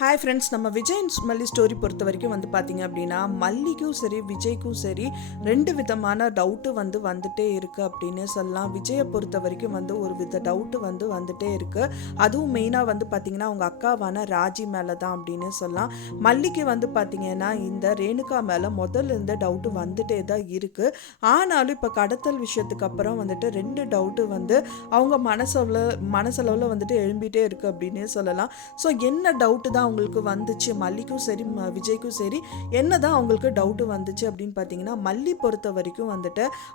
Hi friends, நம்ம விஜய் மல்லி story பொறுத்த வரைக்கும் பார்த்தீங்க அப்படின்னா, மல்லிக்கும் சரி விஜய்க்கும் சரி ரெண்டு விதமான டவுட்டு வந்துட்டே இருக்குது அப்படின்னு சொல்லலாம். விஜயை பொறுத்த வரைக்கும் ஒரு வித டவுட்டு வந்துட்டே இருக்குது. அதுவும் மெயினாக பார்த்தீங்கன்னா அவங்க அக்காவான ராஜி மேலே தான் அப்படின்னு சொல்லலாம். மல்லிக்கு பார்த்தீங்கன்னா இந்த ரேணுகா மேலே முதல்ல இருந்த டவுட்டு வந்துட்டே தான் இருக்குது. ஆனாலும் இப்போ கடத்தல் விஷயத்துக்கு அப்புறம் ரெண்டு டவுட்டு அவங்க மனசளவில் எழும்பிட்டே இருக்குது அப்படின்னே சொல்லலாம். ஸோ என்ன டவுட்டு தான் அவங்களுக்கு வந்துச்சு, மல்லிக்கும் சரி விஜய்க்கும் சரி என்ன தான் அவங்களுக்கு டவுட்டு வந்துச்சு அப்படின்னு பார்த்தீங்கன்னா, மல்லி பொறுத்த வரைக்கும்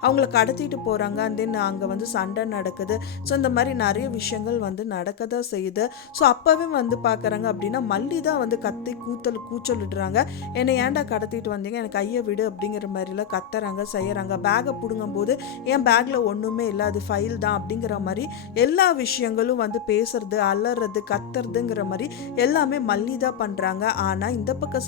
அவங்கள கடத்திட்டு போகிறாங்க. அண்ட் தென் அங்கே சண்டை நடக்குது. ஸோ இந்த மாதிரி நிறைய விஷயங்கள் நடக்க தான் செய்யுது. ஸோ அப்போவே பார்க்குறாங்க அப்படின்னா மல்லி தான் கத்தி கூச்சலிடுறாங்க. என்னை ஏன்டா கடத்திட்டு வந்தீங்க, எனக்கு கையை விடு அப்படிங்கிற மாதிரிலாம் கத்துறாங்க, செய்கிறாங்க. பேக்கை பிடுங்கும் போது என் பேக்கில் ஒன்றுமே இல்லை, அது ஃபைல் தான் அப்படிங்கிற மாதிரி எல்லா விஷயங்களும் பேசுறது, அலறது, கத்துறதுங்கிற மாதிரி எல்லாமே மல்லி தான் பண்ணுறாங்க. ஆனால் இந்த பக்கம்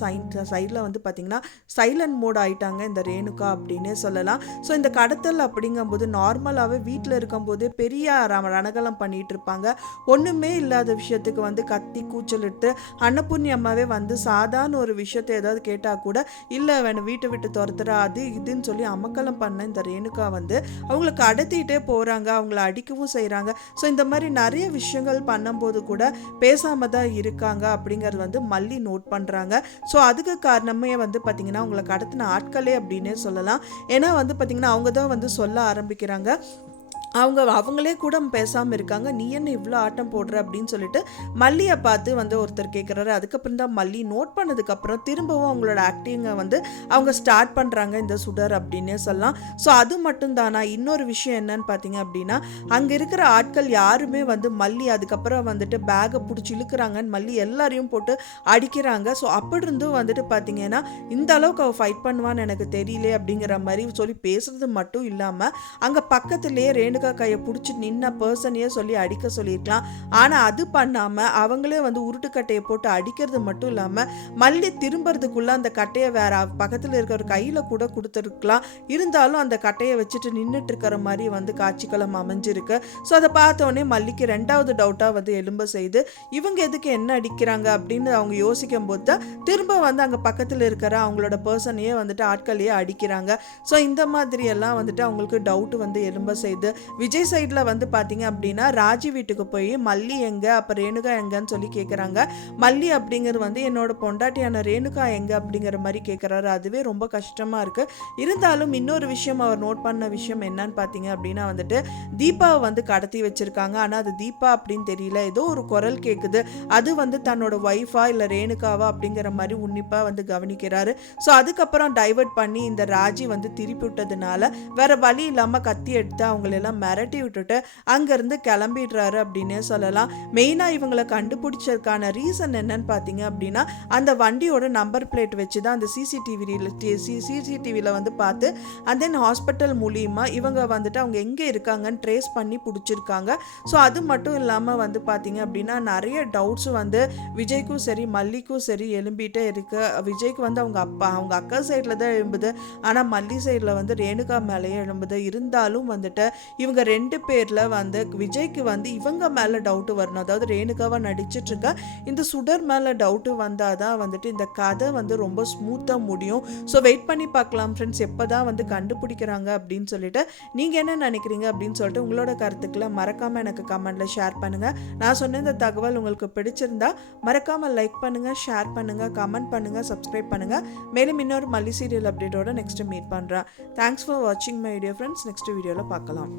சைடில் பார்த்தீங்கன்னா சைலண்ட் மோட் ஆகிட்டாங்க இந்த ரேணுகா அப்படின்னே சொல்லலாம். ஸோ இந்த கடத்தல் அப்படிங்கும்போது நார்மலாகவே வீட்டில் இருக்கும்போது பெரிய ரணகலம் பண்ணிகிட்டு இருப்பாங்க. ஒன்றுமே இல்லாத விஷயத்துக்கு கத்தி கூச்சலிட்டு அன்னபூர்ணி அம்மாவே சாதாரண ஒரு விஷயத்தை ஏதாவது கேட்டால் கூட இல்லை வேணும் வீட்டை விட்டு துரத்துற அது இதுன்னு சொல்லி அமக்கலம் பண்ண இந்த ரேணுகா அவங்கள கடத்திட்டே போகிறாங்க, அவங்கள அடிக்கவும் செய்கிறாங்க. ஸோ இந்த மாதிரி நிறைய விஷயங்கள் பண்ணும்போது கூட பேசாமல் தான் இருக்காங்க அப்படிங்கிறது மல்லி நோட் பண்ணுறாங்க. ஸோ அதுக்கு காரணமே பார்த்தீங்கன்னா அவங்கள கடத்தின ஆட்களே அப்படின்னே சொல்லலாம். ஏன்னா பார்த்தீங்கன்னா அவங்க தான் சொல்ல ஆரம்பிக்கிறாங்க. அவங்களே கூட பேசாமல் இருக்காங்க. நீ என்ன இவ்வளோ ஆட்டம் போடுற அப்படின்னு சொல்லிட்டு மல்லியை பார்த்து ஒருத்தர் கேட்குறாரு. அதுக்கப்புறம் தான் மல்லி நோட் பண்ணதுக்கப்புறம் திரும்பவும் அவங்களோட ஆக்டிங்கை அவங்க ஸ்டார்ட் பண்ணுறாங்க இந்த சுடர் அப்படின்னே சொல்லலாம். ஸோ அது மட்டும் தானா, இன்னொரு விஷயம் என்னன்னு பார்த்தீங்க அப்படின்னா அங்கே இருக்கிற ஆட்கள் யாருமே மல்லி அதுக்கப்புறம் பேக்கை பிடிச்சி இழுக்கிறாங்கன்னு மல்லி எல்லாரையும் போட்டு அடிக்கிறாங்க. ஸோ அப்படி இருந்தும் பார்த்தீங்கன்னா இந்த அளவுக்கு அவள் ஃபைட் பண்ணுவான்னு எனக்கு தெரியல அப்படிங்கிற மாதிரி சொல்லி பேசுறது மட்டும் இல்லாமல் அங்கே பக்கத்துலேயே ரேணுகா கையை பிடிச்சி நின்ன பர்சனையே சொல்லி அடிக்க சொல்லியிருக்கலாம். ஆனால் அது பண்ணாமல் அவங்களே உருட்டுக்கட்டையை போட்டு அடிக்கிறது மட்டும் இல்லாமல் மல்லி திரும்புறதுக்குள்ளே அந்த கட்டையை வேற பக்கத்தில் இருக்கிற கையில் கூட கொடுத்துருக்கலாம். இருந்தாலும் அந்த கட்டையை வச்சுட்டு நின்றுட்டு இருக்கிற மாதிரி காட்சிக்களம் அமைஞ்சிருக்கு. ஸோ அதை பார்த்தோன்னே மல்லிக்கு ரெண்டாவது டவுட்டாக எழும்ப செய்து இவங்க எதுக்கு என்ன அடிக்கிறாங்க அப்படின்னு அவங்க யோசிக்கும் போது தான் திரும்ப அங்கே பக்கத்தில் இருக்கிற அவங்களோட பர்சனையே ஆட்களையே அடிக்கிறாங்க. ஸோ இந்த மாதிரி எல்லாம் அவங்களுக்கு டவுட்டு எழும்ப செய்து விஜய் சைடில் பார்த்தீங்க அப்படின்னா ராஜி வீட்டுக்கு போய் மல்லி எங்கே அப்போ ரேணுகா எங்கன்னு சொல்லி கேட்குறாங்க. மல்லி அப்படிங்கிறது என்னோட பொண்டாட்டியான ரேணுகா எங்கே அப்படிங்கிற மாதிரி கேட்குறாரு. அதுவே ரொம்ப கஷ்டமாக இருக்குது. இருந்தாலும் இன்னொரு விஷயம் அவர் நோட் பண்ண விஷயம் என்னன்னு பார்த்தீங்க அப்படின்னா தீபாவை கடத்தி வச்சுருக்காங்க. ஆனால் அது தீபா அப்படின்னு தெரியல, ஏதோ ஒரு குரல் கேட்குது. அது தன்னோட ஒய்ஃபா இல்லை ரேணுகாவா அப்படிங்கிற மாதிரி உன்னிப்பாக கவனிக்கிறாரு. ஸோ அதுக்கப்புறம் டைவர்ட் பண்ணி இந்த ராஜி திருப்பி விட்டதுனால வேற வழி இல்லாமல் கத்தி எடுத்து அவங்களெல்லாம் மிரட்டி விட்டுட்டு அங்கேருந்து கிளம்பிடுறாரு அப்படின்னே சொல்லலாம். மெயினாக இவங்களை கண்டுபிடிச்சதுக்கான ரீசன் என்னன்னு பார்த்தீங்க அப்படின்னா அந்த வண்டியோட நம்பர் பிளேட் வச்சு தான் அந்த சிசிடிவியில் பார்த்து அண்ட் தென் ஹாஸ்பிட்டல் மூலியமாக இவங்க அவங்க எங்கே இருக்காங்கன்னு ட்ரேஸ் பண்ணி பிடிச்சிருக்காங்க. ஸோ அது மட்டும் இல்லாமல் பார்த்தீங்க அப்படின்னா நிறைய டவுட்ஸ் விஜய்க்கும் சரி மல்லிக்கும் சரி எழும்பிட்டே இருக்கு. விஜய்க்கு அவங்க அக்கா சைடில் தான் எழும்புது, ஆனால் மல்லி சைடில் ரேணுகா மேலேயே எழும்புது. இருந்தாலும் இவங்க ரெண்டு பேரில் விஜய்க்கு இவங்க மேலே டவுட்டு வரணும். அதாவது ரேணுகாவாக நடிச்சிட்டு இருக்க இந்த சுடர் மேலே டவுட்டு வந்தால் தான் இந்த கதை ரொம்ப ஸ்மூத்தாக முடியும். ஸோ வெயிட் பண்ணி பார்க்கலாம் ஃப்ரெண்ட்ஸ், எப்போ தான் கண்டுபிடிக்கிறாங்க அப்படின்னு சொல்லிட்டு. நீங்கள் என்ன நினைக்கிறீங்க அப்படின்னு சொல்லிட்டு உங்களோட கருத்துக்களை மறக்காமல் எனக்கு கமெண்ட்டில் ஷேர் பண்ணுங்கள். நான் சொன்ன இந்த தகவல் உங்களுக்கு பிடிச்சிருந்தா மறக்காமல் லைக் பண்ணுங்கள், ஷேர் பண்ணுங்கள், கமெண்ட் பண்ணுங்கள், சப்ஸ்கிரைப் பண்ணுங்கள். மேலும் இன்னொரு மல்லி சீரியல் அப்டேட்டோட நெக்ஸ்ட்டு மீட் பண்ணுறேன். தேங்க்ஸ் ஃபார் வாட்சிங் மை வீடியோ ஃப்ரெண்ட்ஸ். நெக்ஸ்ட் வீடியோவில் பார்க்கலாம்.